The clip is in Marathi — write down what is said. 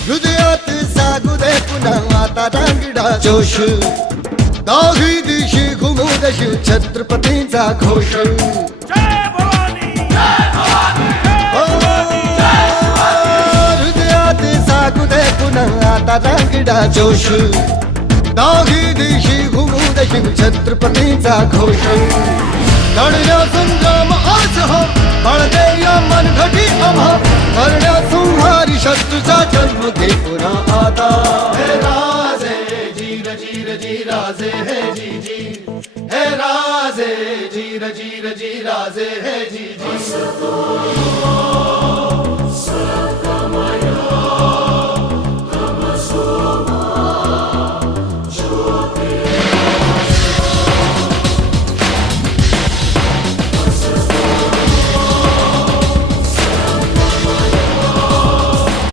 हृदयात जागू दे पुन्हा आता रांगडा जोश दाही दिशी घुमू दे शिव छत्रपतींचा घोष हृदयात जागू दे पुन्हा आता रांगडा जोश दाही दिशी घुमू दे शिव छत्रपतींचा घोष लढण्या संग्राम आज हा बळदे या मनघटी आम्हा करण्या संहारी शत्रूचा जन्म घे पुन्हा आता हे राजे जीर जीर जी राजे हे जी जी हे राजे जीर जीर जी राजे हे जी जी